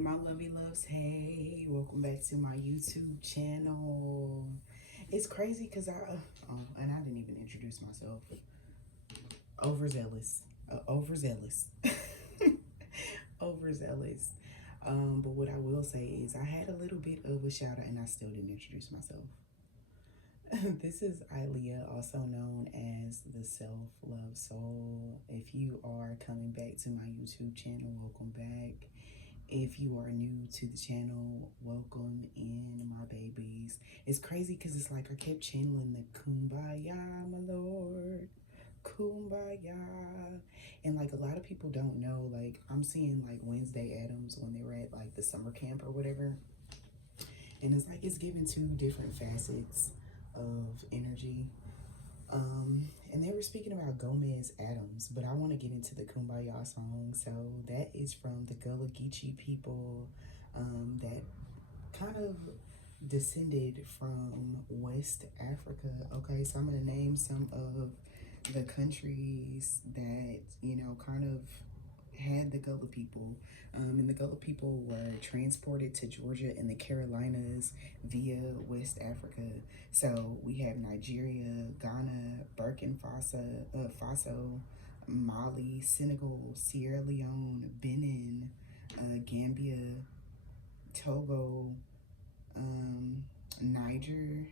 My lovey loves, hey, welcome back to my YouTube channel. It's crazy because and I didn't even introduce myself. Overzealous, overzealous, overzealous. But what I will say is I had a little bit of a shout out and I still didn't introduce myself. This is Ilea, also known as the Self-Love Soul. If you are coming back to my YouTube channel, welcome back. If you are new to the channel, welcome in, my babies. It's crazy because it's like I kept channeling the Kumbaya, my lord. Kumbaya. And like a lot of people don't know, like I'm seeing like Wednesday Addams when they were at like the summer camp or whatever. And it's like it's giving two different facets of energy. And they were speaking about Gomez Adams, but I want to get into the Kumbaya song. So that is from the Gullah Geechee people that kind of descended from West Africa. Okay, so I'm going to name some of the countries that, you know, kind of had the Gullah people. And the Gullah people were transported to Georgia and the Carolinas via West Africa. So we have Nigeria, Ghana, Burkina Faso, Mali, Senegal, Sierra Leone, Benin, Gambia, Togo, Niger,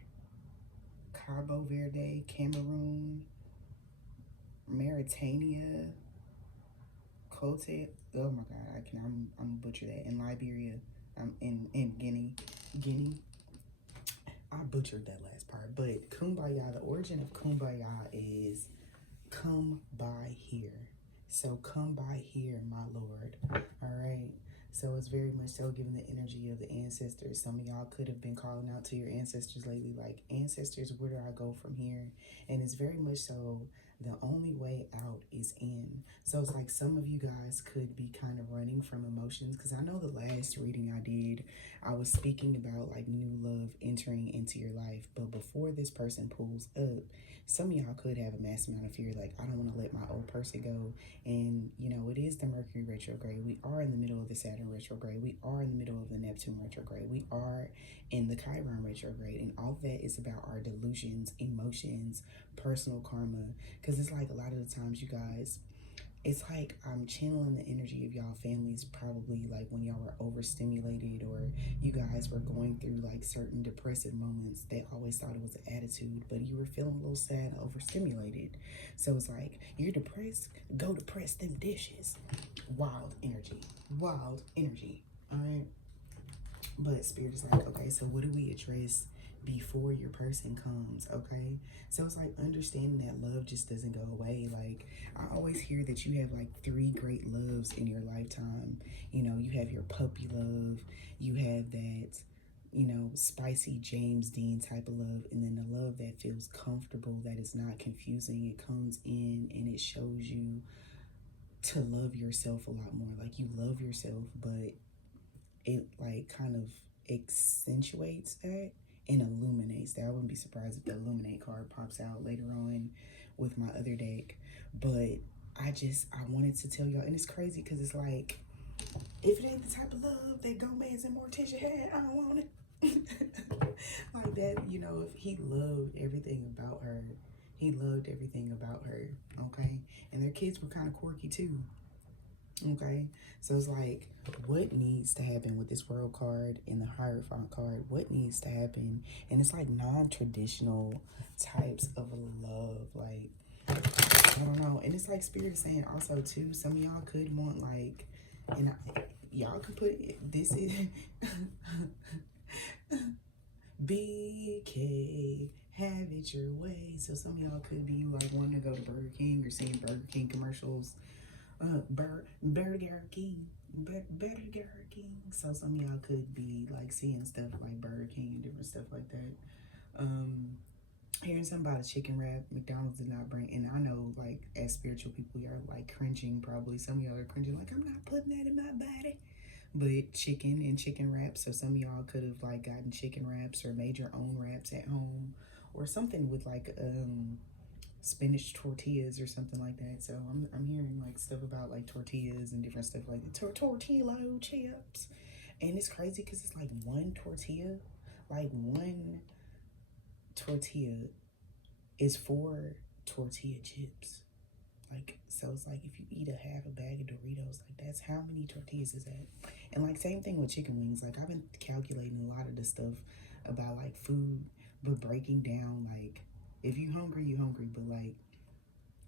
Cabo Verde, Cameroon, Mauritania, Cote, oh my God, I'm butcher that. In Liberia, in Guinea. I butchered that last part, but Kumbaya, the origin of Kumbaya is come by here. So come by here, my Lord. All right. So it's very much so giving the energy of the ancestors. Some of y'all could have been calling out to your ancestors lately, like, ancestors, where do I go from here? And it's very much so the only way out is in. So it's like some of you guys could be kind of running from emotions, because I know the last reading I did, I was speaking about like new love entering into your life. But before this person pulls up, some of y'all could have a mass amount of fear, like, I don't want to let my old person go. And, you know, it is the Mercury retrograde. We are in the middle of the Saturn retrograde. We are in the middle of the Neptune retrograde. We are in the Chiron retrograde. And all of that is about our delusions, emotions, personal karma. Because it's like a lot of the times, you guys, it's like I'm channeling the energy of y'all families, probably like when y'all were overstimulated, or you guys were going through like certain depressive moments. They always thought it was an attitude, but you were feeling a little sad, overstimulated. So it's like, you're depressed, go depress them dishes. Wild energy, wild energy. All right. But Spirit is like, okay, so what do we address before your person comes? Okay, so it's like understanding that love just doesn't go away. Like, I always hear that you have like 3 great loves in your lifetime. You know, you have your puppy love, you have that, you know, spicy James Dean type of love, and then the love that feels comfortable, that is not confusing. It comes in and it shows you to love yourself a lot more. Like, you love yourself, but it like kind of accentuates that and illuminates that. I wouldn't be surprised if the illuminate card pops out later on with my other deck. But I wanted to tell y'all, and it's crazy because it's like, if it ain't the type of love that Gomez and Morticia had, I don't want it. Like that, you know, if he loved everything about her, he loved everything about her, okay? And their kids were kind of quirky too. Okay, so it's like, what needs to happen with this world card and the Hierophant card? What needs to happen? And it's like non-traditional types of love. Like, I don't know. And it's like Spirit is saying also too, some of y'all could want like, and y'all can put this is BK, have it your way. So some of y'all could be like wanting to go to Burger King or seeing Burger King commercials. Burger King. So some of y'all could be like seeing stuff like Burger King and different stuff like that. Hearing something about a chicken wrap, McDonald's did not bring, and I know like as spiritual people, y'all are like cringing probably. Some of y'all are cringing like, I'm not putting that in my body. But chicken and chicken wraps, so some of y'all could have like gotten chicken wraps or made your own wraps at home, or something with like spinach tortillas or something like that. So I'm hearing like stuff about like tortillas and different stuff like the tortilla chips And it's crazy because it's like one tortilla, like one tortilla is 4 tortilla chips. Like, so it's like if you eat a half a bag of Doritos, like that's how many tortillas is that? And like same thing with chicken wings. Like I've been calculating a lot of the stuff about like food, but breaking down like if you hungry, you hungry, but like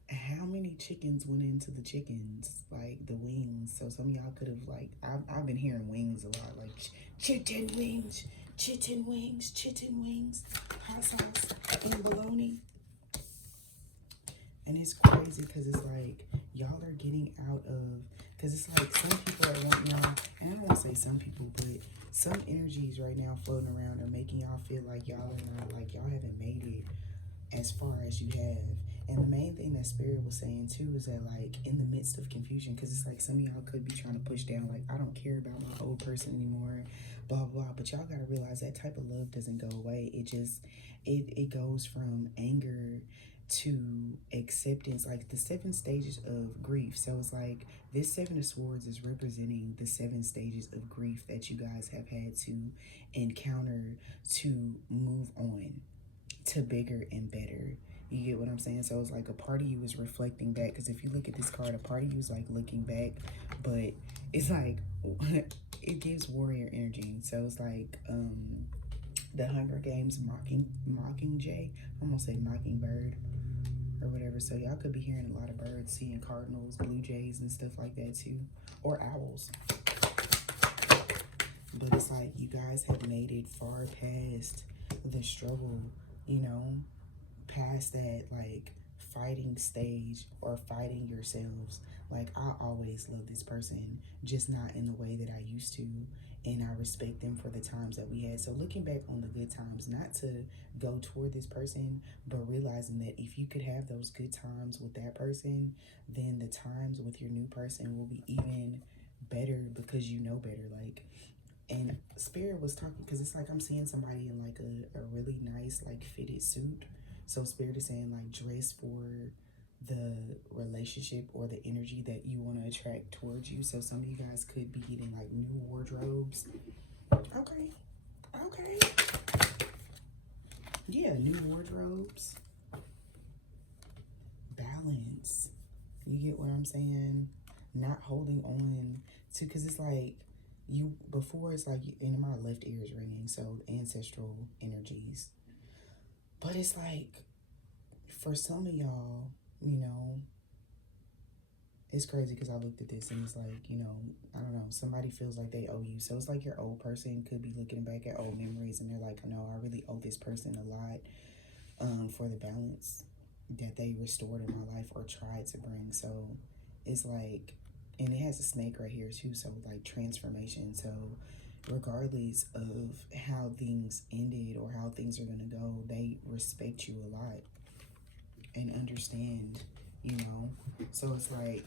how many chickens went into the chickens, like the wings. So some of y'all could have like I've been hearing wings a lot, like chicken wings, chicken wings, chicken wings, hot sauce and bologna. And it's crazy because it's like y'all are getting out of, because it's like some people are wanting y'all, and I don't want to say some people, but some energies right now floating around are making y'all feel like y'all are not, like y'all haven't made it as far as you have. And the main thing that Spirit was saying too is that like in the midst of confusion, because it's like some of y'all could be trying to push down like I don't care about my old person anymore, blah blah. But y'all gotta realize that type of love doesn't go away. It just it goes from anger to acceptance, like the 7 stages of grief. So it's like this 7 of Swords is representing the 7 stages of grief that you guys have had to encounter to move on to bigger and better. You get what I'm saying? So it's like a part of you is reflecting back, because if you look at this card, a part of you is like looking back, but it's like it gives warrior energy. So it's like the Hunger Games Mockingjay, I'm gonna say mockingbird or whatever. So y'all could be hearing a lot of birds, seeing cardinals, blue jays and stuff like that too, or owls. But it's like you guys have made it far past the struggle, you know, past that like fighting stage or fighting yourselves. Like I always love this person, just not in the way that I used to, and I respect them for the times that we had. So looking back on the good times, not to go toward this person, but realizing that if you could have those good times with that person, then the times with your new person will be even better because you know better. Like, and Spirit was talking, because it's like I'm seeing somebody in like a really nice like fitted suit. So Spirit is saying like dress for the relationship or the energy that you want to attract towards you. So some of you guys could be getting like new wardrobes. Okay. Okay. Yeah, new wardrobes. Balance. You get what I'm saying? Not holding on to, because it's like you, before it's like, and my left ear is ringing, so ancestral energies. But it's like, for some of y'all, you know, it's crazy because I looked at this and it's like, you know, I don't know, somebody feels like they owe you. So it's like your old person could be looking back at old memories and they're like, no, I really owe this person a lot for the balance that they restored in my life or tried to bring. So it's like, and it has a snake right here too, so like transformation. So regardless of how things ended or how things are gonna go, they respect you a lot and understand, you know. So it's like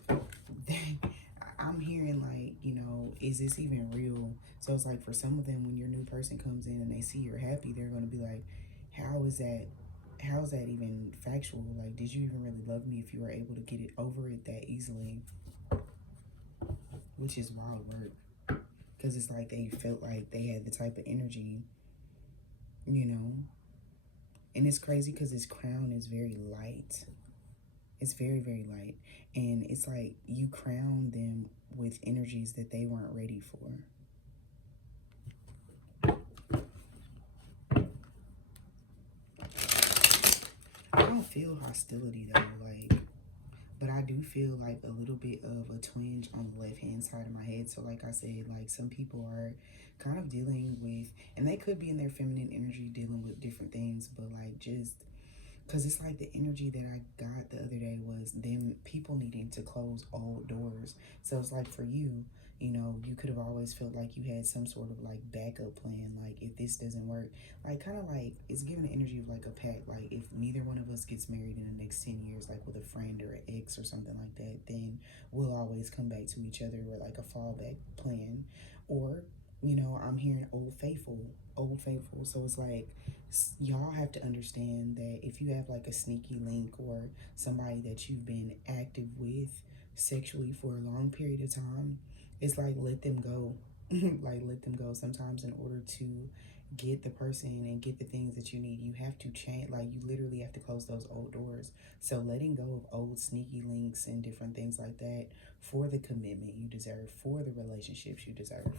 I'm hearing like, you know, is this even real? So it's like for some of them, when your new person comes in and they see you're happy, they're gonna be like, how is that even factual? Like, did you even really love me if you were able to get it over it that easily? Which is wild work, because it's like they felt like they had the type of energy, you know. And it's crazy because this crown is very light. It's very, very light. And it's like you crown them with energies that they weren't ready for. I don't feel hostility though, like, but I do feel like a little bit of a twinge on the left hand side of my head. So like I said, like some people are kind of dealing with, and they could be in their feminine energy dealing with different things, but like just because it's like the energy that I got the other day was them people needing to close old doors. So it's like for you, you know, you could have always felt like you had some sort of like backup plan. Like if this doesn't work, like kind of like it's giving the energy of like a pact. Like if neither one of us gets married in the next 10 years, like with a friend or an ex or something like that, then we'll always come back to each other with like a fallback plan. Or, you know, I'm hearing old faithful. So it's like y'all have to understand that if you have like a sneaky link or somebody that you've been active with sexually for a long period of time, it's like let them go. Like, let them go. Sometimes in order to get the person and get the things that you need, you have to change. Like, you literally have to close those old doors. So letting go of old sneaky links and different things like that for the commitment you deserve, for the relationships you deserve.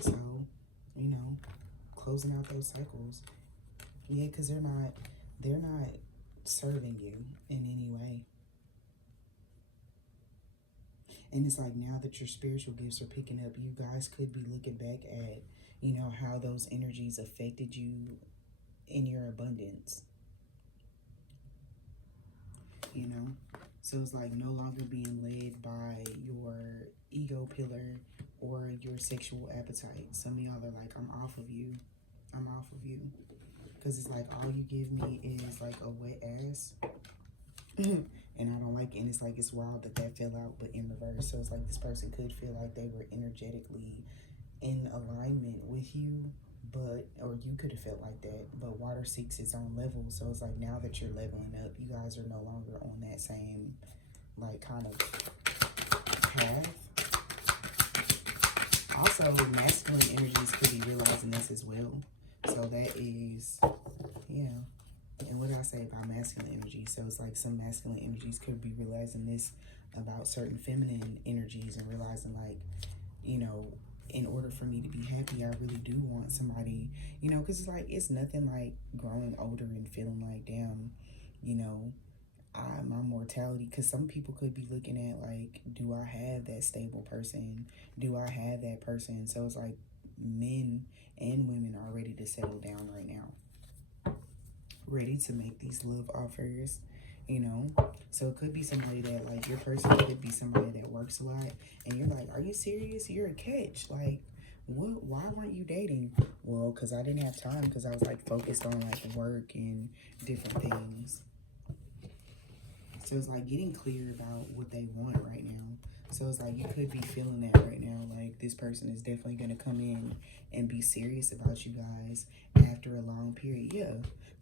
So, you know, closing out those cycles. Yeah, because they're not serving you in any way. And it's like, now that your spiritual gifts are picking up, you guys could be looking back at, you know, how those energies affected you in your abundance. You know? So it's like no longer being led by your ego pillar or your sexual appetite. Some of y'all are like, I'm off of you. I'm off of you. Because it's like, all you give me is like a wet ass. And I don't like it. And it's like, it's wild that that fell out, but in reverse. So it's like, this person could feel like they were energetically in alignment with you, but, or you could have felt like that, but water seeks its own level. So it's like, now that you're leveling up, you guys are no longer on that same, like, kind of path. Also, masculine energies could be realizing this as well. So that is, yeah. And what did I say about masculine energy? So it's like some masculine energies could be realizing this about certain feminine energies and realizing, like, you know, in order for me to be happy, I really do want somebody, you know, because it's like, it's nothing like growing older and feeling like, damn, you know, my mortality, because some people could be looking at like, do I have that stable person? Do I have that person? So it's like, men and women are ready to settle down right now, ready to make these love offers, you know. So it could be somebody that, like, your person could be somebody that works a lot, and you're like, are you serious? You're a catch. Like, what? Why weren't you dating? Well, because I didn't have time, because I was like focused on like work and different things. So it's like getting clear about what they want right now. So it's like, you could be feeling that right now. Like, this person is definitely going to come in and be serious about you guys after a long period. Yeah,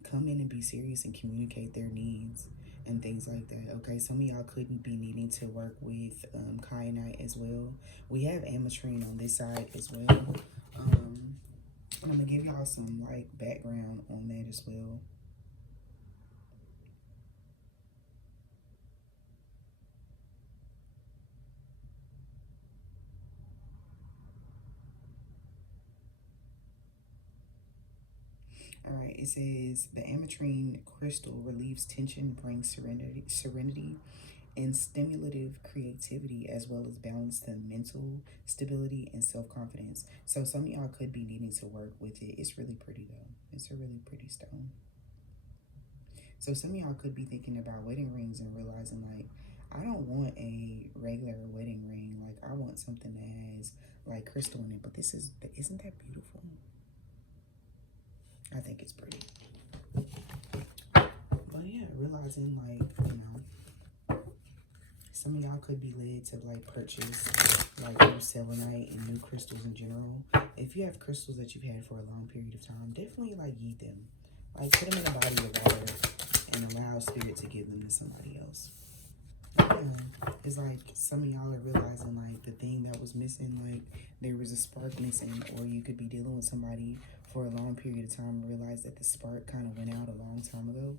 come in and be serious and communicate their needs and things like that. Okay, some of y'all couldn't be needing to work with kyanite as well. We have ametrine on this side as well. I'm going to give y'all some like background on that as well. All right, it says the ametrine crystal relieves tension, brings serenity, and stimulative creativity, as well as balance to mental stability and self-confidence. So some of y'all could be needing to work with it. It's really pretty though. It's a really pretty stone. So some of y'all could be thinking about wedding rings and realizing, like, I don't want a regular wedding ring. Like, I want something that has like crystal in it. But this is, isn't that beautiful? I think it's pretty. But yeah, realizing, like, you know, some of y'all could be led to like purchase like new selenite and new crystals in general. If you have crystals that you've had for a long period of time, definitely like eat them. Like, put them in a body of water and allow spirit to give them to somebody else. Yeah, it's like some of y'all are realizing like the thing that was missing, like there was a spark missing, or you could be dealing with somebody for a long period of time and realize that the spark kind of went out a long time ago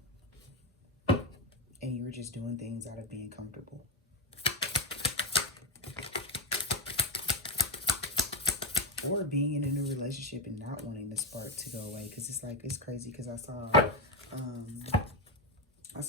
and you were just doing things out of being comfortable. Or being in a new relationship and not wanting the spark to go away. Because it's like, it's crazy, because I saw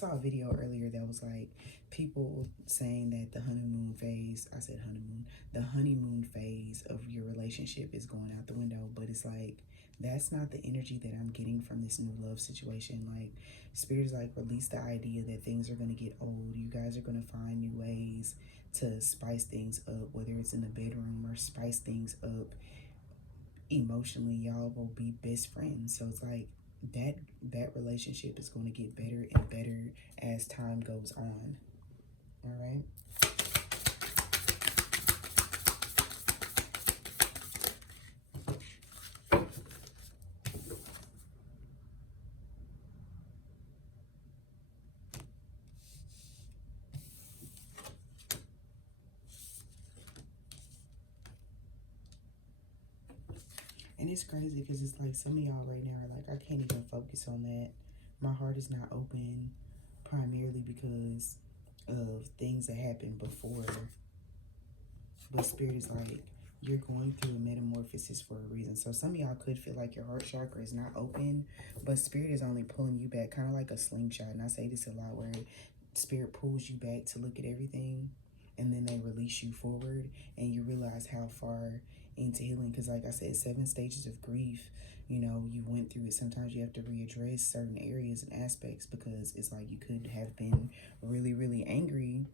a video earlier that was like people saying that the honeymoon phase, I said honeymoon, the honeymoon phase of your relationship is going out the window. But it's like, that's not the energy that I'm getting from this new love situation. Like, spirit is like, release the idea that things are going to get old. You guys are going to find new ways to spice things up, whether it's in the bedroom or spice things up emotionally. Y'all will be best friends. So it's like, that relationship is going to get better and better as time goes on. All right. And it's crazy because it's like some of y'all right now are like, I can't even focus on that. My heart is not open, primarily because of things that happened before. But Spirit is like, you're going through a metamorphosis for a reason. So some of y'all could feel like your heart chakra is not open, but Spirit is only pulling you back, kind of like a slingshot. And I say this a lot, where Spirit pulls you back to look at everything, and then they release you forward, and you realize how far into healing. Because like I said, 7 stages of grief, you know, you went through it. Sometimes you have to readdress certain areas and aspects, because it's like you could have been really, really angry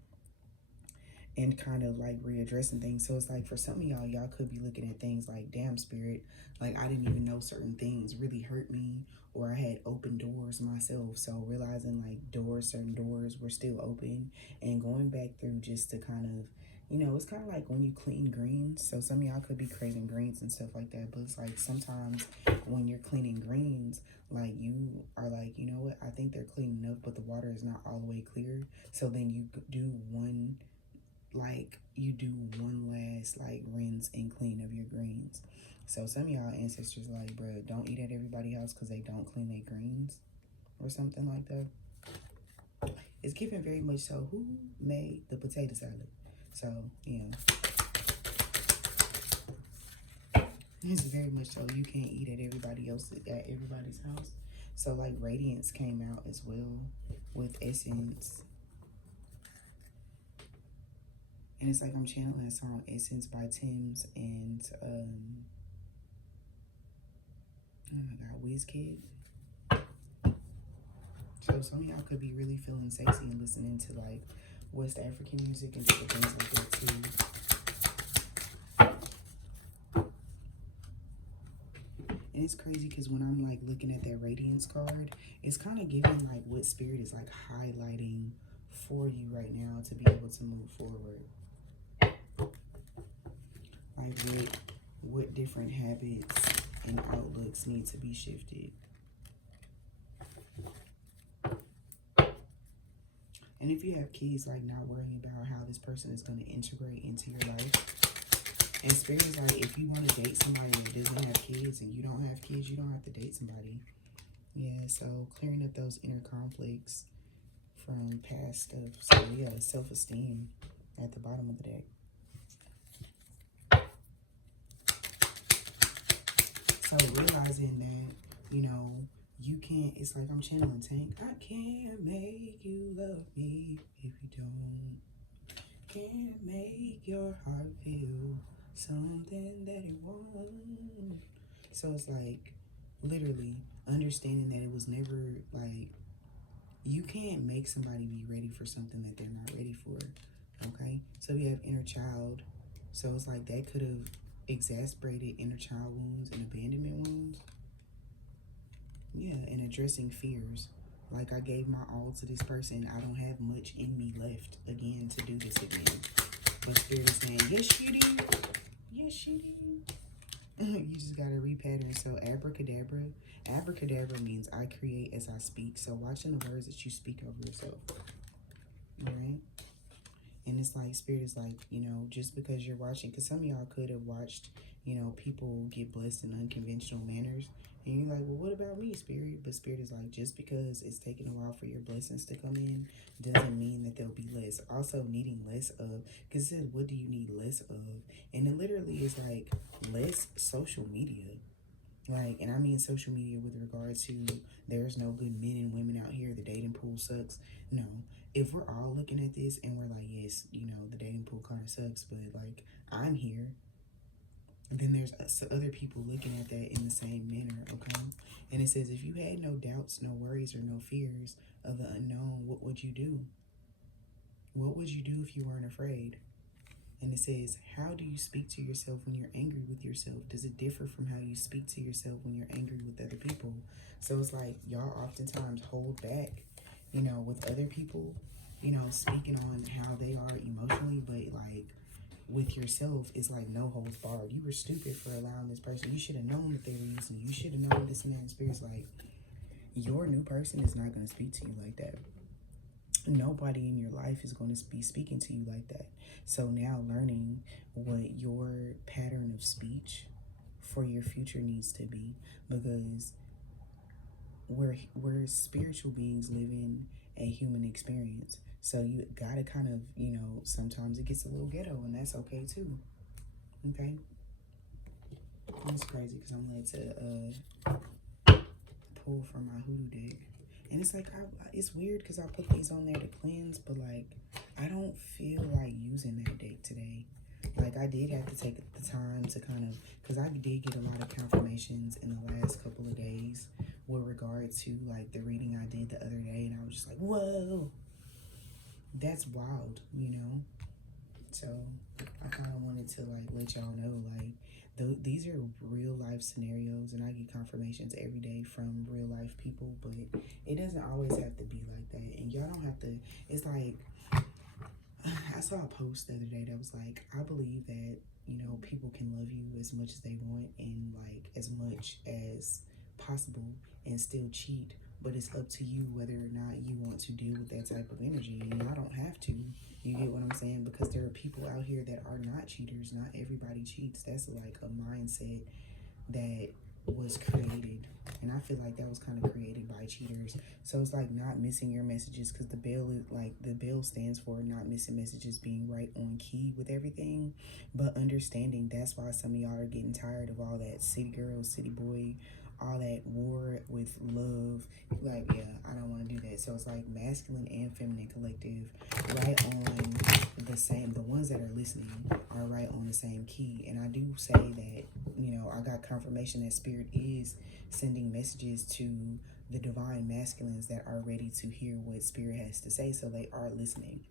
and kind of like readdressing things. So it's like for some of y'all could be looking at things like, damn, Spirit, like I didn't even know certain things really hurt me, or I had open doors myself. So realizing like certain doors were still open, and going back through just to kind of, you know, it's kind of like when you clean greens. So some of y'all could be craving greens and stuff like that, but it's like sometimes when you're cleaning greens, like you are like, you know what, I think they're clean enough, but the water is not all the way clear. So then you do one last like rinse and clean of your greens. So some of y'all ancestors like, bro, don't eat at everybody's house because they don't clean their greens or something like that. It's given very much so, who made the potato salad? So yeah, it's very much so you can't eat at everybody's house. So like Radiance came out as well with Essence. And it's like I'm channeling a song, Essence by Tim's and, oh my God, WizKid. So some of y'all could be really feeling sexy and listening to like West African music and different things like that too. And it's crazy because when I'm like looking at that Radiance card, it's kind of giving like what Spirit is like highlighting for you right now to be able to move forward. Like what different habits and outlooks need to be shifted. And if you have kids, like not worrying about how this person is going to integrate into your life. And Spirit is like, if you want to date somebody that doesn't have kids and you don't have kids, you don't have to date somebody. Yeah, so clearing up those inner conflicts from past stuff. So yeah, self-esteem at the bottom of the deck. So realizing that, you know, you can't, it's like I'm channeling Tank. I can't make you love me if you don't. Can't make your heart feel something that it won't. So it's like literally understanding that it was never like, you can't make somebody be ready for something that they're not ready for. Okay? So we have inner child. So it's like that could have exacerbated inner child wounds and abandonment wounds. Yeah, and addressing fears. Like, I gave my all to this person. I don't have much in me left again to do this again. But Spirit is saying, yes, you do. Yes, you do. You just got to repattern. So abracadabra. Abracadabra means I create as I speak. So watching the words that you speak over yourself. All right? And it's like, Spirit is like, you know, just because you're watching, because some of y'all could have watched, you know, people get blessed in unconventional manners. And you're like, well, what about me, Spirit? But Spirit is like, just because it's taking a while for your blessings to come in doesn't mean that there'll be less. Also, needing less of, because it says, what do you need less of? And it literally is like less social media. Like, and I mean social media with regards to there's no good men and women out here. The dating pool sucks. No. If we're all looking at this and we're like, yes, you know, the dating pool kind of sucks, but like, I'm here. And then there's other people looking at that in the same manner, okay? And it says, if you had no doubts, no worries, or no fears of the unknown, what would you do? What would you do if you weren't afraid? And it says, how do you speak to yourself when you're angry with yourself? Does it differ from how you speak to yourself when you're angry with other people? So it's like y'all oftentimes hold back, you know, with other people, you know, speaking on how they are emotionally, but like with yourself, it's like no holds barred. You were stupid for allowing this person. You should have known that they were using you. You should have known this, and that. Spirit's like, your new person is not going to speak to you like that. Nobody in your life is going to be speaking to you like that. So now learning what your pattern of speech for your future needs to be, because we're spiritual beings living a human experience. So you gotta kind of, you know, sometimes it gets a little ghetto, and that's okay too. Okay? It's crazy because I'm led to pull from my hoodoo deck. And it's like, it's weird because I put these on there to cleanse, but like, I don't feel like using that deck today. Like, I did have to take the time to kind of, because I did get a lot of confirmations in the last couple of days with regard to like the reading I did the other day, and I was just like, whoa, that's wild, you know? So I kind of wanted to like let y'all know, like, these are real life scenarios, and I get confirmations every day from real life people, but it doesn't always have to be like that. And y'all don't have to, it's like, I saw a post the other day that was like, I believe that, you know, people can love you as much as they want and like as much as possible and still cheat, but it's up to you whether or not you want to deal with that type of energy. And y'all don't have to. You get what I'm saying? Because there are people out here that are not cheaters. Not everybody cheats. That's like a mindset that was created, and I feel like that was kind of created by cheaters. So it's like not missing your messages, because the bell is like, the bell stands for not missing messages, being right on key with everything, but understanding that's why some of y'all are getting tired of all that city girl, city boy, all that war with love. Like, yeah, I don't want to do that. So it's like masculine and feminine collective right on the same, the ones that are listening are right on the same key. And I do say that, you know, I got confirmation that spirit is sending messages to the divine masculines that are ready to hear what spirit has to say, so they are listening.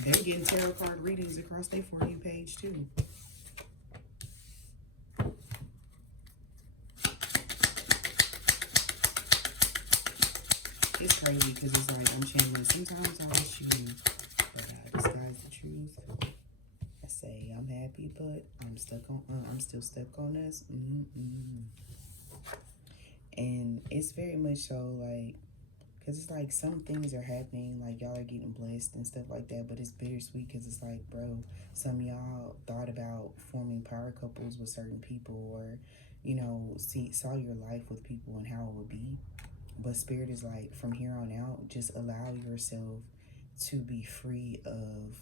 They're getting tarot card readings across their For You page too. It's crazy because it's like I'm channeling. Sometimes I wish you disguise the truth. I say I'm happy, but I'm still stuck on this. And it's very much so like, because it's like some things are happening, like y'all are getting blessed and stuff like that, but it's bittersweet because it's like, bro, some of y'all thought about forming power couples with certain people, or, you know, saw your life with people and how it would be. But spirit is like, from here on out, just allow yourself to be free of,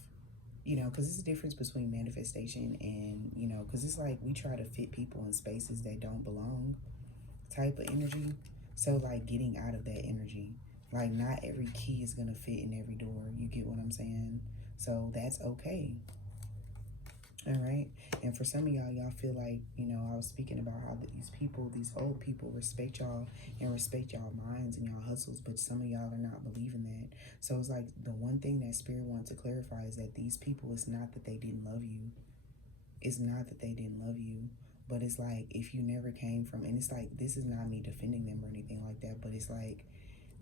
you know, because it's a difference between manifestation and, you know, because it's like we try to fit people in spaces that don't belong type of energy. So like getting out of that energy, like not every key is going to fit in every door. You get what I'm saying? So that's okay. All right. And for some of y'all feel like, you know, I was speaking about how these people, these old people respect y'all and respect y'all minds and y'all hustles, but some of y'all are not believing that. So it's like the one thing that spirit wants to clarify is that these people, it's not that they didn't love you. It's not that they didn't love you, but it's like, if you never came from, and it's like, this is not me defending them or anything like that, but it's like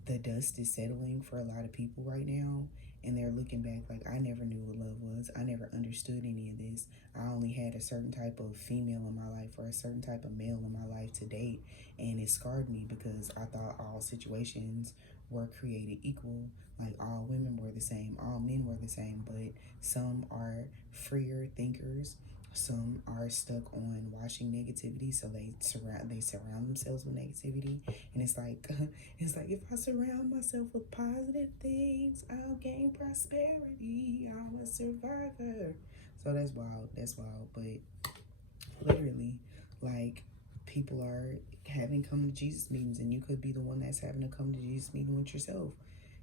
the dust is settling for a lot of people right now. And they're looking back like, I never knew what love was. I never understood any of this. I only had a certain type of female in my life or a certain type of male in my life to date. And it scarred me because I thought all situations were created equal. Like all women were the same, all men were the same. But some are freer thinkers. Some are stuck on watching negativity, so they surround themselves with negativity. And it's like if I surround myself with positive things, I'll gain prosperity. I'm a survivor. So that's wild. That's wild. But literally, like, people are having come to Jesus meetings, and you could be the one that's having to come to Jesus meeting with yourself.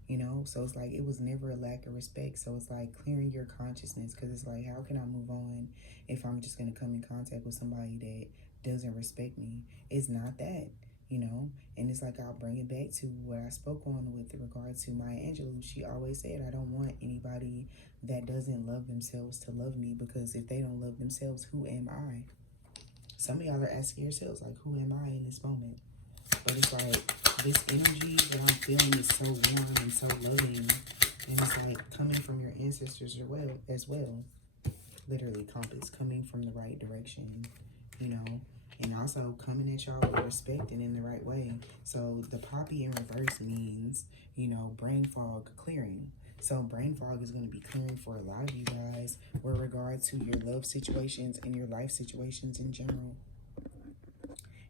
You know, so it's like, it was never a lack of respect. So it's like clearing your consciousness, because it's like, how can I move on if I'm just going to come in contact with somebody that doesn't respect me? It's not that, you know. And it's like, I'll bring it back to what I spoke on with regard to Maya Angelou. She always said, I don't want anybody that doesn't love themselves to love me, because if they don't love themselves, who am I? Some of y'all are asking yourselves, like, who am I in this moment? But it's like, this energy that I'm feeling is so warm and so loving. And it's like coming from your ancestors as well. Literally, compass, coming from the right direction, you know. And also coming at y'all with respect and in the right way. So the poppy in reverse means, you know, brain fog clearing. So brain fog is going to be clearing for a lot of you guys with regard to your love situations and your life situations in general.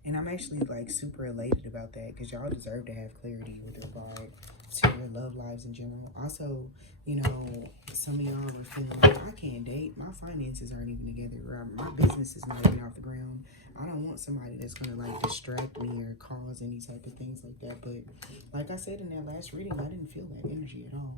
And I'm actually like super elated about that because y'all deserve to have clarity with regard to your love lives in general. Also, you know, some of y'all are feeling like, I can't date. My finances aren't even together. Or my business is not even off the ground. I don't want somebody that's going to like distract me or cause any type of things like that. But like I said in that last reading, I didn't feel that energy at all.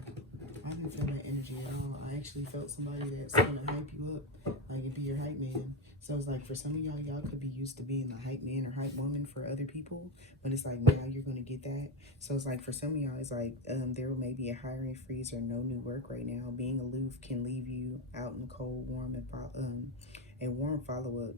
I didn't feel that energy at all. I actually felt somebody that's going to hype you up, like and be your hype man. So it's like for some of y'all, y'all could be used to being the hype man or hype woman for other people, but it's like now you're gonna get that. So it's like for some of y'all, it's like there may be a hiring freeze or no new work right now. Being aloof can leave you out in the cold, warm, and warm follow up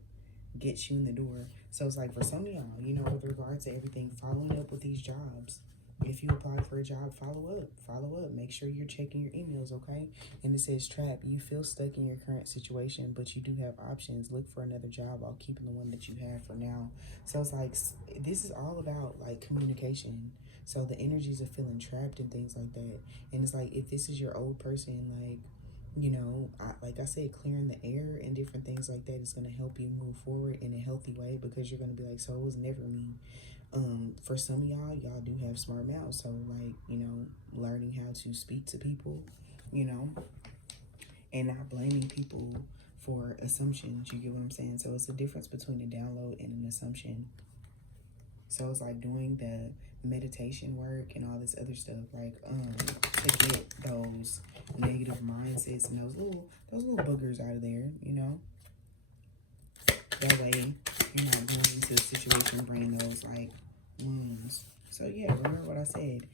gets you in the door. So it's like for some of y'all, you know, with regards to everything, following up with these jobs. If you apply for a job, follow up. Make sure you're checking your emails, okay? And it says trap. You feel stuck in your current situation, but you do have options. Look for another job while keeping the one that you have for now. So it's like, this is all about like communication. So the energies of feeling trapped and things like that. And it's like, if this is your old person, like, you know, like I said, clearing the air and different things like that is going to help you move forward in a healthy way because you're going to be like, so it was never me. For some of y'all do have smart mouths, so like, you know, learning how to speak to people, you know, and not blaming people for assumptions. You get what I'm saying? So it's a difference between a download and an assumption. So it's like doing the meditation work and all this other stuff, like to get those negative mindsets and those little boogers out of there, you know. That way you're not going into the situation bringing those like wounds. So yeah, remember what I said.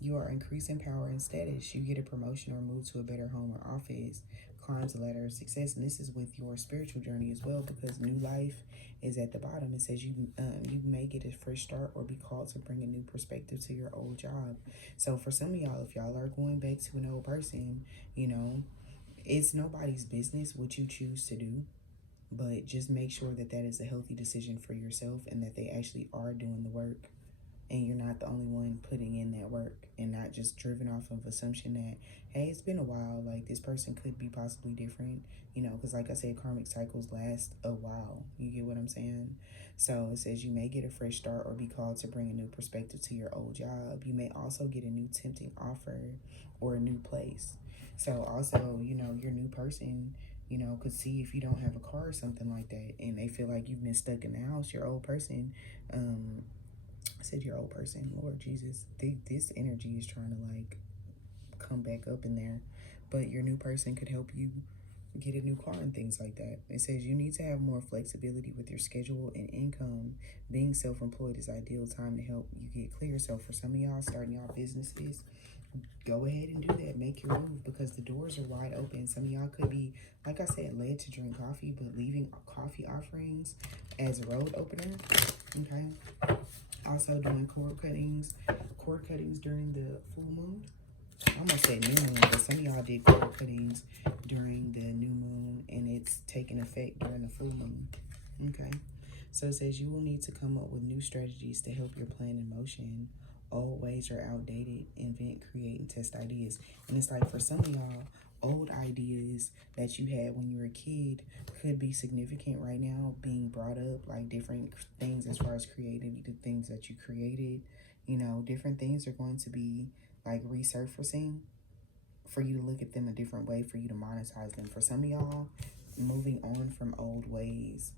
You are increasing power and status. You get a promotion or move to a better home or office, climb the ladder of success. And this is with your spiritual journey as well, because new life is at the bottom. It says you may get a fresh start or be called to bring a new perspective to your old job. So for some of y'all, if y'all are going back to an old person, you know, it's nobody's business what you choose to do. But just make sure that that is a healthy decision for yourself and that they actually are doing the work. And you're not the only one putting in that work and not just driven off of assumption that, hey, it's been a while. Like, this person could be possibly different, you know, because like I said, karmic cycles last a while. You get what I'm saying? So it says you may get a fresh start or be called to bring a new perspective to your old job. You may also get a new tempting offer or a new place. So also, you know, your new person, you know, could see if you don't have a car or something like that and they feel like you've been stuck in the house. Your old person, I said your old person, Lord Jesus, this energy is trying to like come back up in there, but your new person could help you get a new car and things like that. It says you need to have more flexibility with your schedule and income. Being self-employed is ideal time to help you get clear. So for some of y'all starting y'all businesses, go ahead and do that. Make your move because the doors are wide open. Some of y'all could be, like I said, led to drink coffee, but leaving coffee offerings as a road opener. Okay. Also doing cord cuttings during the full moon. I almost said new moon, but some of y'all did cord cuttings during the new moon and it's taking effect during the full moon. Okay. So it says you will need to come up with new strategies to help your plan in motion. Old ways are outdated. Invent, create, and test ideas. And it's like for some of y'all, old ideas that you had when you were a kid could be significant right now, being brought up, like different things as far as creativity, the things that you created, you know, different things are going to be like resurfacing for you to look at them a different way, for you to monetize them. For some of y'all, moving on from old ways.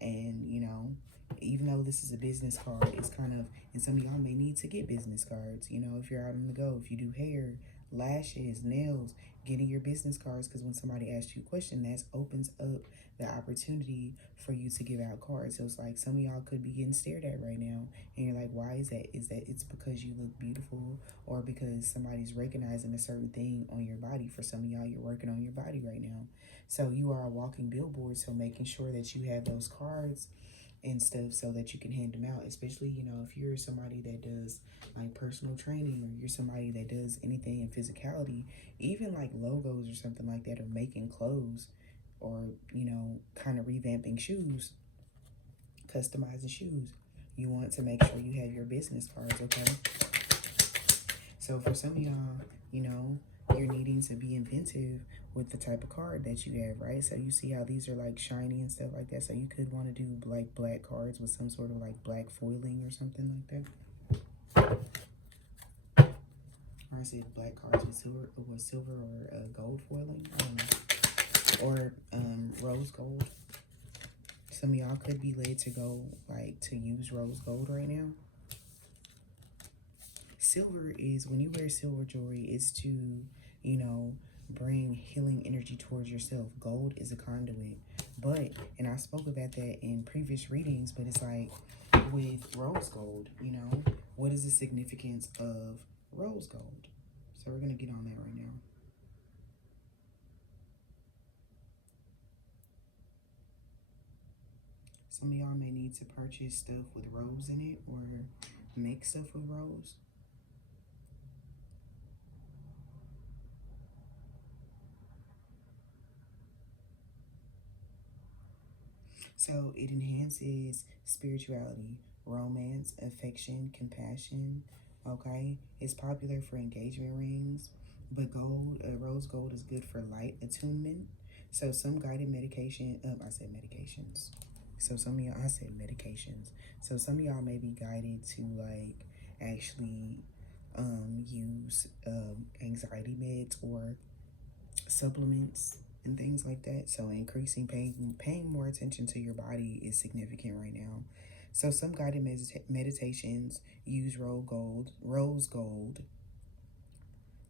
And, you know, even though this is a business card, it's kind of, and some of y'all may need to get business cards, you know, if you're out on the go, if you do hair, lashes, nails, getting your business cards, because when somebody asks you a question, that opens up the opportunity for you to give out cards. So it's like some of y'all could be getting stared at right now, and you're like, why is that? Is that it's because you look beautiful or because somebody's recognizing a certain thing on your body? For some of y'all, you're working on your body right now. So you are a walking billboard, so making sure that you have those cards and stuff so that you can hand them out, especially, you know, if you're somebody that does like personal training or you're somebody that does anything in physicality, even like logos or something like that, or making clothes or, you know, kind of revamping shoes, customizing shoes, you want to make sure you have your business cards, okay? So for some of y'all, you know, you're needing to be inventive with the type of card that you have, right? So you see how these are like shiny and stuff like that. So you could want to do like black cards with some sort of like black foiling or something like that. Or I said black cards with silver or gold foiling. I don't know. Or rose gold. Some of y'all could be led to go like to use rose gold right now. Silver is, when you wear silver jewelry, is to, you know, bring healing energy towards yourself. Gold is a conduit. But, and I spoke about that in previous readings, but it's like with rose gold, you know, what is the significance of rose gold? So we're going to get on that right now. Some of y'all may need to purchase stuff with rose in it or make stuff with rose. So it enhances spirituality, romance, affection, compassion. Okay, it's popular for engagement rings, but gold, rose gold, is good for light attunement. So some guided medication. I said medications. So some of y'all, I said medications. So some of y'all may be guided to like actually use anxiety meds or supplements and things like that. So increasing paying more attention to your body is significant right now. So some guided meditations use rose gold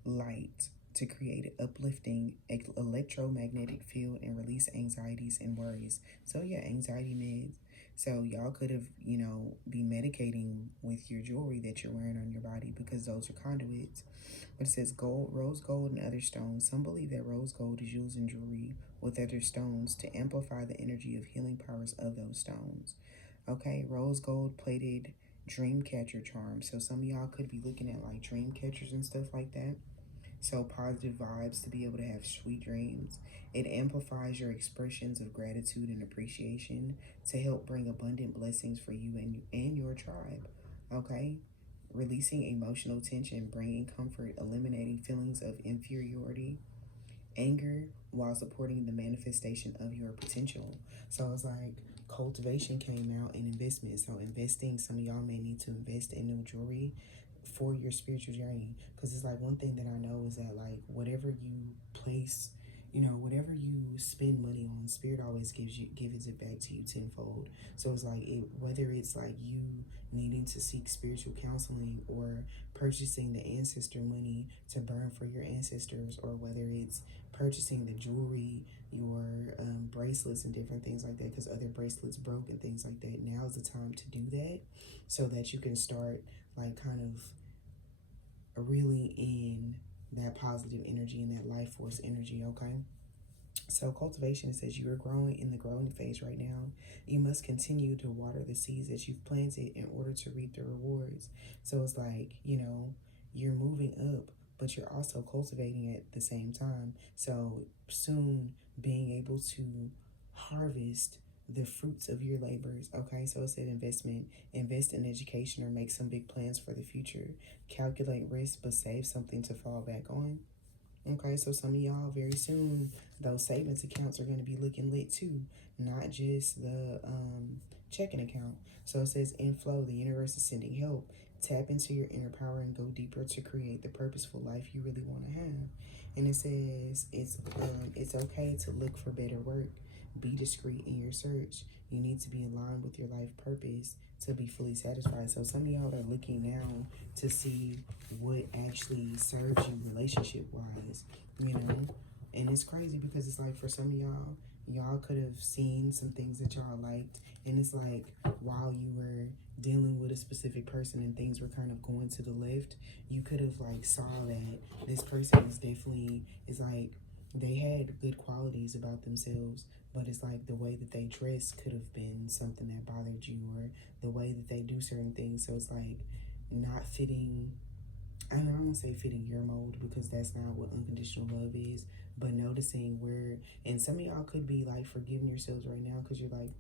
light to create an uplifting electromagnetic field and release anxieties and worries. So yeah, anxiety meds. So y'all could have, you know, be medicating with your jewelry that you're wearing on your body because those are conduits. But it says gold, rose gold, and other stones. Some believe that rose gold is used in jewelry with other stones to amplify the energy of healing powers of those stones. Okay, rose gold plated dream catcher charm. So some of y'all could be looking at like dream catchers and stuff like that. So positive vibes to be able to have sweet dreams. It amplifies your expressions of gratitude and appreciation to help bring abundant blessings for you and your tribe. Okay? Releasing emotional tension, bringing comfort, eliminating feelings of inferiority, anger, while supporting the manifestation of your potential. So it's like cultivation came out in investment. So investing, some of y'all may need to invest in new jewelry for your spiritual journey, because it's like one thing that I know is that like whatever you place, you know, whatever you spend money on, spirit always gives it back to you tenfold. So it's like whether it's like you needing to seek spiritual counseling or purchasing the ancestor money to burn for your ancestors, or whether it's purchasing the jewelry, your bracelets and different things like that, because other bracelets broke and things like that. Now is the time to do that so that you can start like kind of really in that positive energy and that life force energy. Okay, so cultivation, it says you are growing in the growing phase right now. You must continue to water the seeds that you've planted in order to reap the rewards. So it's like, you know, you're moving up, but you're also cultivating at the same time. So soon being able to harvest the fruits of your labors. Okay, so it said investment, invest in education or make some big plans for the future. Calculate risk, but save something to fall back on. Okay, so some of y'all very soon, those savings accounts are going to be looking lit too, not just the checking account. So it says inflow, the universe is sending help. Tap into your inner power and go deeper to create the purposeful life you really want to have. And it says it's okay to look for better work. Be discreet in your search. You need to be aligned with your life purpose to be fully satisfied. So some of y'all are looking now to see what actually serves you relationship wise, you know. And it's crazy because it's like for some of y'all could have seen some things that y'all liked, and it's like while you were dealing with a specific person and things were kind of going to the left, you could have like saw that this person is like they had good qualities about themselves, but it's like the way that they dress could have been something that bothered you, or the way that they do certain things. So it's like not fitting. I don't want to say fitting your mold because that's not what unconditional love is, but noticing where, and some of y'all could be like forgiving yourselves right now because you're like,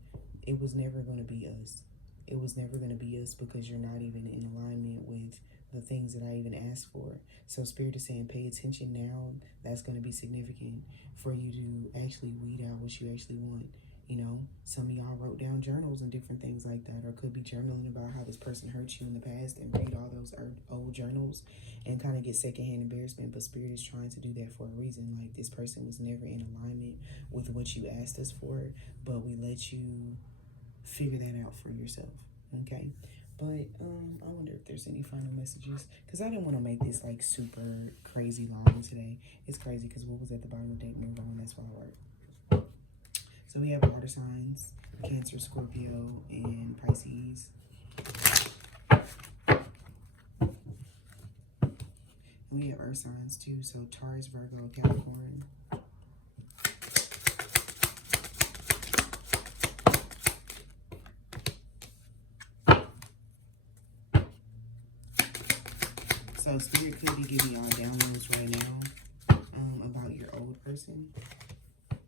it was never going to be us. It was never going to be us because you're not even in alignment with the things that I even asked for. So Spirit is saying pay attention now. That's going to be significant for you to actually weed out what you actually want. You know, some of y'all wrote down journals and different things like that, or could be journaling about how this person hurt you in the past and read all those old journals and kind of get secondhand embarrassment. But Spirit is trying to do that for a reason. Like, this person was never in alignment with what you asked us for, but we let you figure that out for yourself. Okay. But I wonder if there's any final messages, because I didn't want to make this like super crazy long today. It's crazy because what was at the bottom of the deck moved on. That's why I work. So we have water signs, Cancer, Scorpio, and Pisces. And we have earth signs too, so Taurus, Virgo, Capricorn. So Spirit could be giving y'all downloads right now about your old person.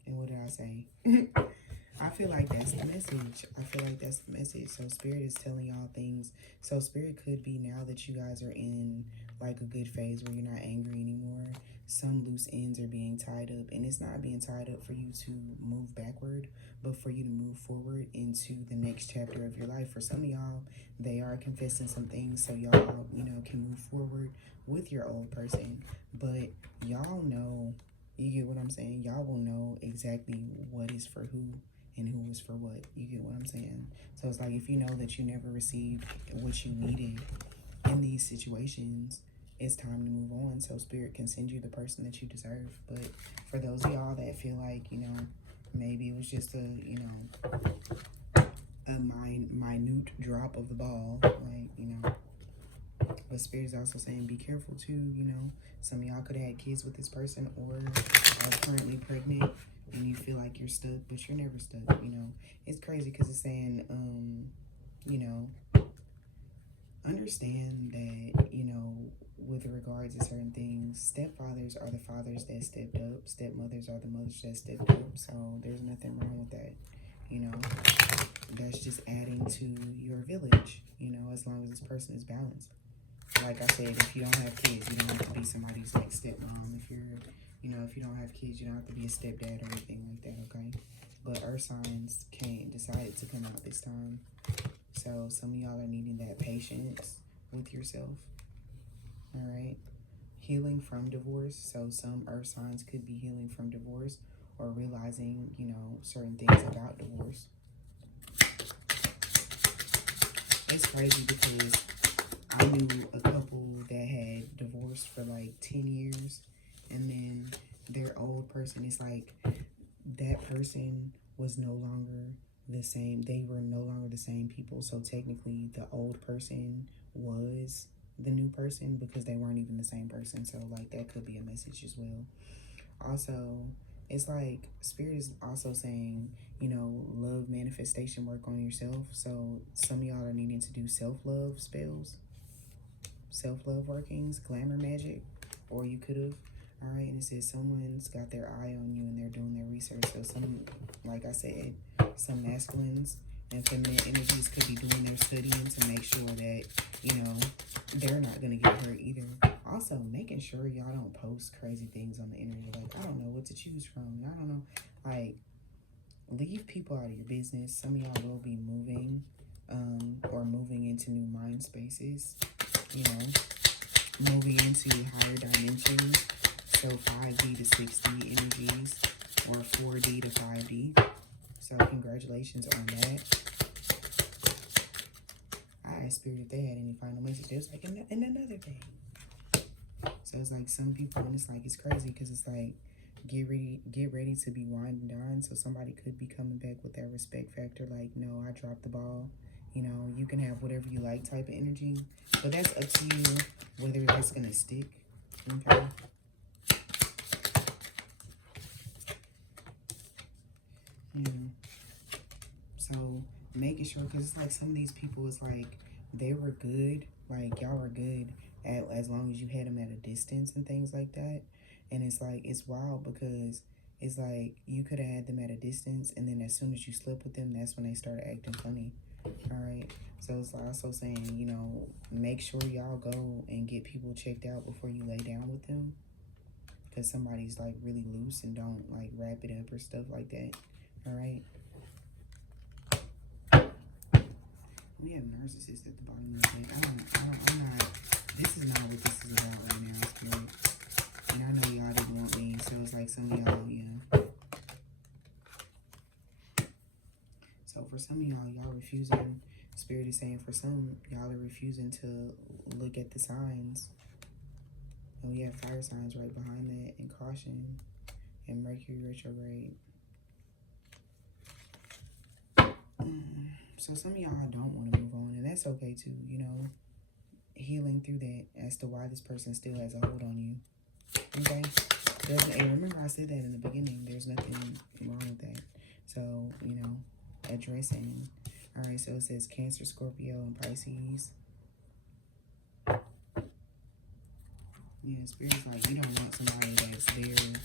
And what did I say? I feel like that's the message. I feel like that's the message. So Spirit is telling y'all things. So Spirit could be, now that you guys are in like a good phase where you're not angry anymore, some loose ends are being tied up. And it's not being tied up for you to move backward, but for you to move forward into the next chapter of your life. For some of y'all, they are confessing some things so y'all, you know, can move forward with your old person. But y'all know, you get what I'm saying? Y'all will know exactly what is for who and who is for what. You get what I'm saying? So it's like, if you know that you never received what you needed in these situations, it's time to move on. So Spirit can send you the person that you deserve. But for those of y'all that feel like, you know, maybe it was just a, you know, a minute drop of the ball, like, you know. But Spirit is also saying be careful too, you know. Some of y'all could have had kids with this person, or are currently pregnant and you feel like you're stuck, but you're never stuck, you know. It's crazy because it's saying, you know, understand that, you know, with regards to certain things, stepfathers are the fathers that stepped up, stepmothers are the mothers that stepped up. So there's nothing wrong with that, you know. That's just adding to your village, you know, as long as this person is balanced. Like I said, if you don't have kids, you don't have to be somebody's like stepmom. If you're, you know, if you don't have kids, you don't have to be a stepdad or anything like that, okay? But earth signs decided to come out this time. So some of y'all are needing that patience with yourself, all right? Healing from divorce. So some earth signs could be healing from divorce or realizing, you know, certain things about divorce. It's crazy because I knew a couple that had divorced for like 10 years, and then their old person, is like that person was no longer the same. They were no longer the same people. So technically the old person was the new person because they weren't even the same person. So like that could be a message as well. Also, it's like Spirit is also saying, you know, love manifestation work on yourself. So some of y'all are needing to do self-love spells, self-love workings, glamour magic, or you could have, all right, and it says someone's got their eye on you and they're doing their research. So some, like I said, some masculines and feminine energies could be doing their studying to make sure that, you know, they're not going to get hurt either. Also, making sure y'all don't post crazy things on the internet. Like, I don't know what to choose from. I don't know. Like, leave people out of your business. Some of y'all will be moving or moving into new mind spaces, you know, moving into higher dimensions. So 5D to 6D energies, or 4D to 5D. So congratulations on that. I asked Spirit if they had any final message. It was like, and another thing. So it's like some people, and it's like, it's crazy because it's like, get ready to be winding down. So somebody could be coming back with that respect factor, like, no, I dropped the ball. You know, you can have whatever you like type of energy, but that's up to you whether that's gonna stick. Okay. Yeah. So making sure, because it's like some of these people, it's like they were good, like y'all were good at, as long as you had them at a distance and things like that. And it's like, it's wild because it's like you could have had them at a distance, and then as soon as you slip with them, that's when they started acting funny. All right. So it's also saying, you know, make sure y'all go and get people checked out before you lay down with them. Because somebody's like really loose and don't like wrap it up or stuff like that. All right. We have narcissists at the bottom of the thing. I'm not, this is not what this is about right now, Spirit. And I know y'all didn't want me, so it's like some of y'all, yeah. So for some of y'all refusing, Spirit is saying for some, y'all are refusing to look at the signs. And we have fire signs right behind that, and caution, and Mercury retrograde. So some of y'all don't want to move on, and that's okay too, you know. Healing through that as to why this person still has a hold on you. Okay? And remember I said that in the beginning. There's nothing wrong with that. So, you know, addressing. Alright, so it says Cancer, Scorpio, and Pisces. Yeah, Spirit's like, you don't want somebody that's there.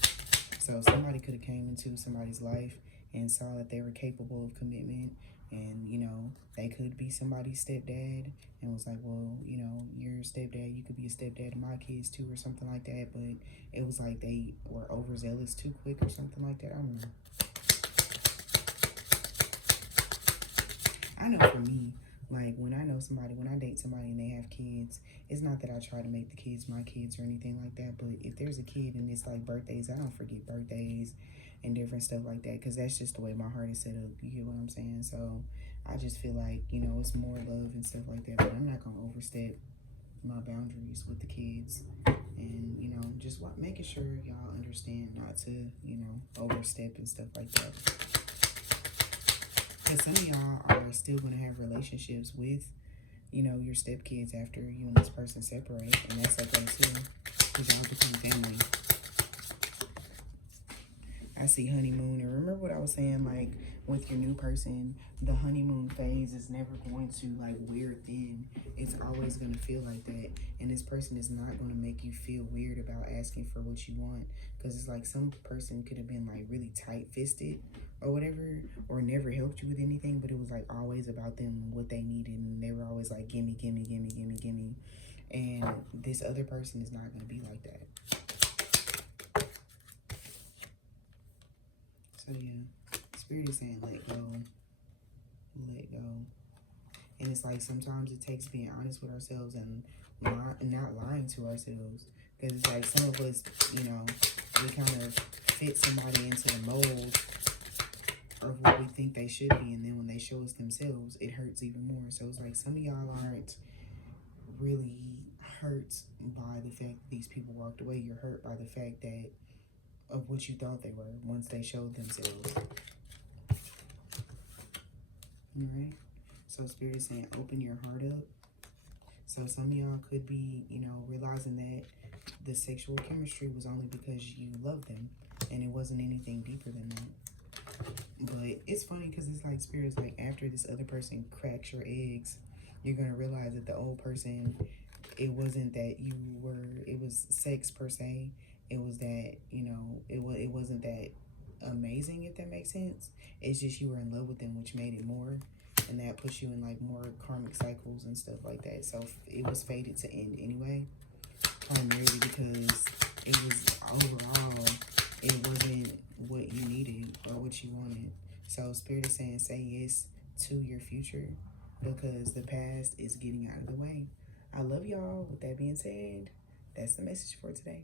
So somebody could have came into somebody's life and saw that they were capable of commitment. And, you know, they could be somebody's stepdad and was like, well, you know, you're a stepdad. You could be a stepdad to my kids too or something like that. But it was like they were overzealous too quick or something like that. I don't know. I know for me, like when I know somebody, when I date somebody and they have kids, it's not that I try to make the kids my kids or anything like that. But if there's a kid and it's like birthdays, I don't forget birthdays and different stuff like that, because that's just the way my heart is set up. You get what I'm saying? So I just feel like, you know, it's more love and stuff like that, but I'm not gonna overstep my boundaries with the kids. And, you know, just making sure y'all understand not to, you know, overstep and stuff like that. Because some of y'all are still gonna have relationships with, you know, your stepkids after you and this person separate, and that's okay too, because y'all become family. I see honeymoon, and remember what I was saying, like with your new person, the honeymoon phase is never going to like wear thin. It's always going to feel like that, and this person is not going to make you feel weird about asking for what you want, because it's like some person could have been like really tight-fisted or whatever, or never helped you with anything, but it was like always about them, what they needed, and they were always like, gimme, gimme, gimme, gimme, gimme. And this other person is not going to be like that. So yeah, Spirit is saying let go, let go. And it's like sometimes it takes being honest with ourselves and not lying to ourselves. Because it's like some of us, you know, we kind of fit somebody into the mold of what we think they should be. And then when they show us themselves, it hurts even more. So it's like some of y'all aren't really hurt by the fact that these people walked away. You're hurt by the fact that of what you thought they were once they showed themselves. Alright? So Spirit is saying open your heart up. So some of y'all could be, you know, realizing that the sexual chemistry was only because you love them and it wasn't anything deeper than that. But it's funny because it's like Spirit is like after this other person cracks your eggs, you're going to realize that the old person, it wasn't that you were, it was sex per se. It was that, you know, it wasn't that amazing, if that makes sense. It's just you were in love with them, which made it more. And that puts you in like more karmic cycles and stuff like that. So it was fated to end anyway. Primarily because it was overall, it wasn't what you needed or what you wanted. So Spirit is saying say yes to your future, because the past is getting out of the way. I love y'all. With that being said, that's the message for today.